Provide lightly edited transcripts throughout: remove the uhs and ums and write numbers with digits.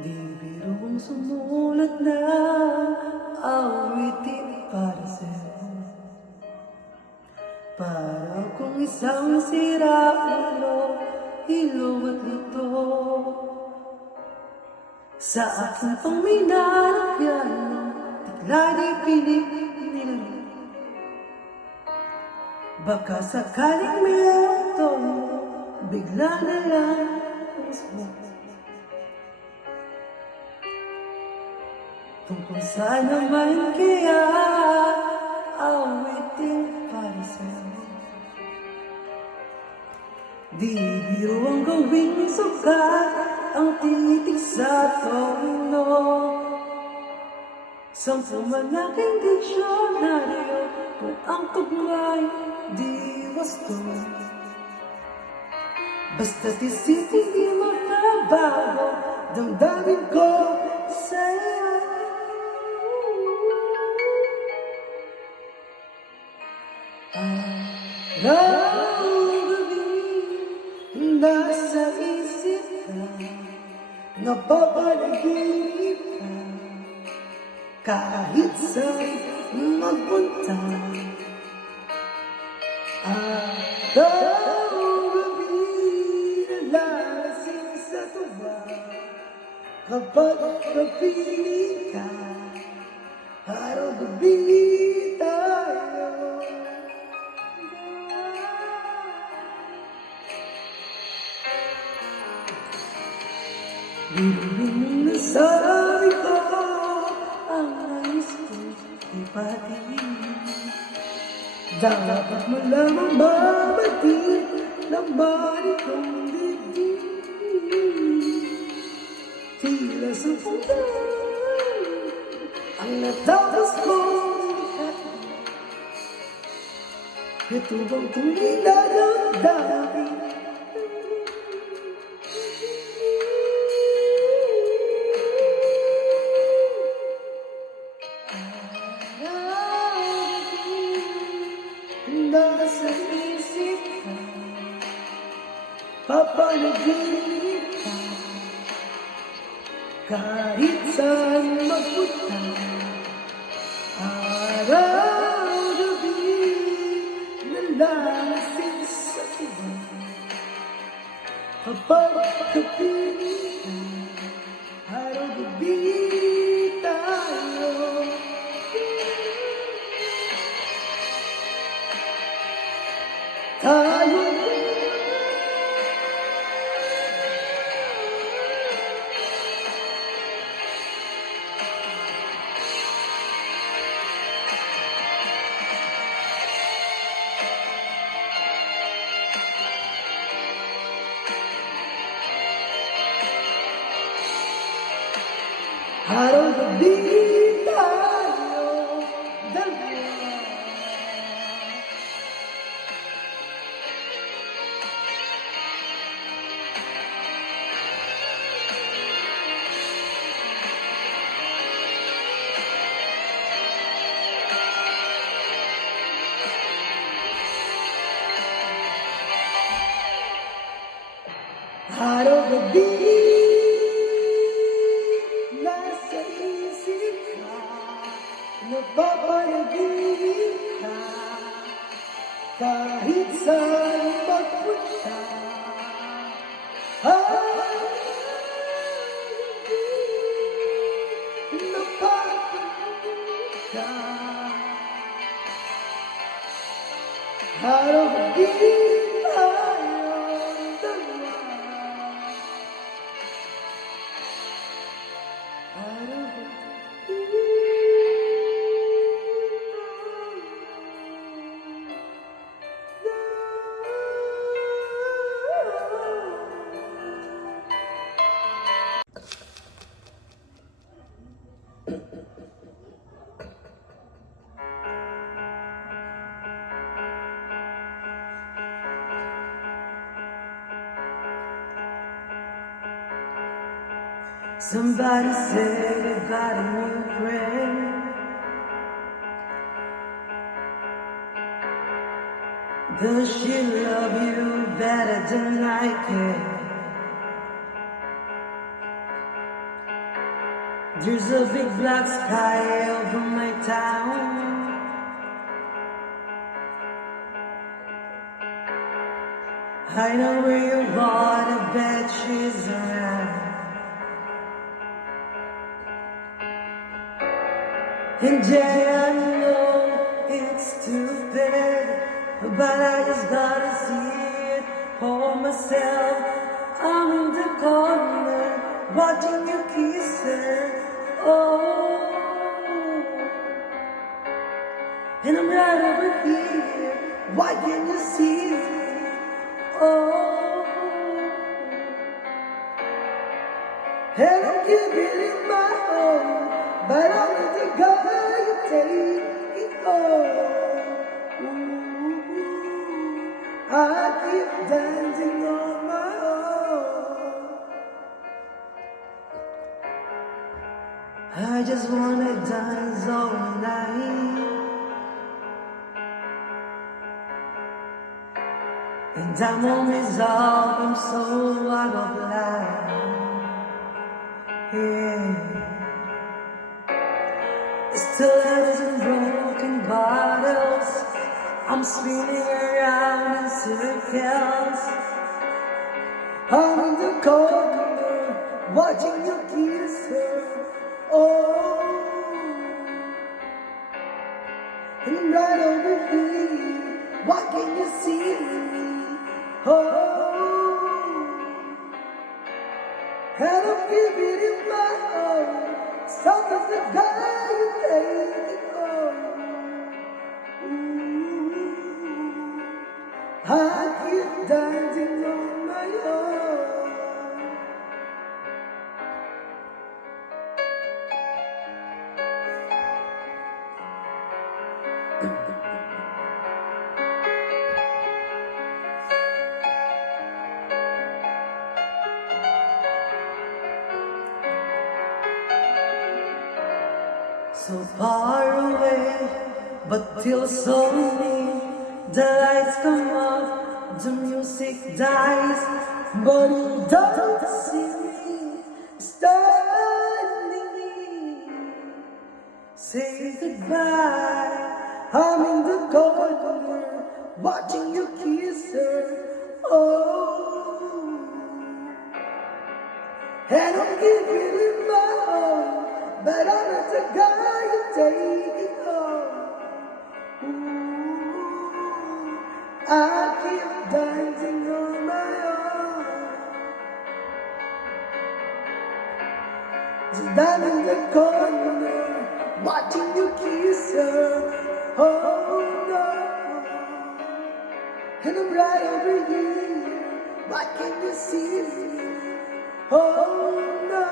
Di birong sumulat na awitin para sa'yo. Para kung isang sira-ulo, ilaw at luto. Sa aking pang may narakyan, tigla di pilit nilaro. Baka sakaling mayroon to, bigla na lang puso. Tungkol saan naman kaya awitin para sa'yo. Di biro ang gawing sukat ang titig sa tono. Sampu man aking diksyonaryo kung ang tugmay di wasto. Basta't isipin di makabago damdamin ko sa'yo. Araw-gabi nasa isip ka, napapanaginip ka, kahit saan magpunta. Araw-gabi nalalasing sa tuwa, kapag napili ka, araw-gabi tayo. Biruin na sabi ko ang nais ko'y ipatingin. Dapat mo lamang mabatid laman itong dibdib. Tila sa puntay ang natapos kong ikati. Ito bang tunay na damdamin? Nasa isip ka, papanaginip ka, kahit saan magpunta. Araw-gabi nalalasing sa tuwa, kapag kapili ka, araw-gabi tayo. Tayo araw-gabi tayo dalawa. Araw-gabi nasa isip ka, napapanaginip ka, kahit saan magpunta. Araw-gabi napapanaginip ka, araw-gabi tayong dalawa. Somebody said you got a new friend. Does she love you better than I can? There's a big black sky over my town. I know where you are, I bet she's around. And yeah, I know it's stupid, but I just gotta see it for myself. I'm in the corner, watching you kiss her. Oh, and I'm right over here. Why can't you see me? Oh, and I'm giving it my all, but I'm not the guy you take it all. Ooh, I keep dancing on my own. I just wanna dance all night, and I'm on resolve, I'm so out of line. Yeah, still letters and broken bottles, I'm spinning around in circles. I'm in the corner, watching you kiss her. Oh, and I'm right over here. Why can't you see me? Oh, and I'm giving it my all. Some of the guy you take it home. Ooh, I keep dancing on my own. So far away, but still so near. The lights come off, the music dies, but you don't see me standing. Say goodbye, I'm in the corner, watching you kiss her. Oh, and I'm giving it my all, but I'm not the guy you take it home. Ooh, I keep dancing on my own. Just down in the corner, watching you kiss her. Oh no, and I'm right over here. Why can't you see me? Oh no.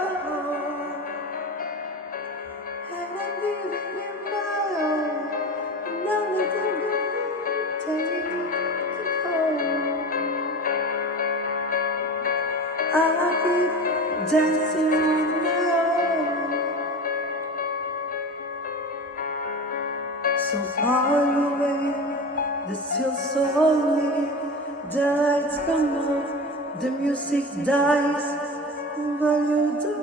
And I'm giving you my all, and I'm not gonna take it home. I keep dancing on my own. So far away, the still so near. The lights come off, the music dies, but you don't.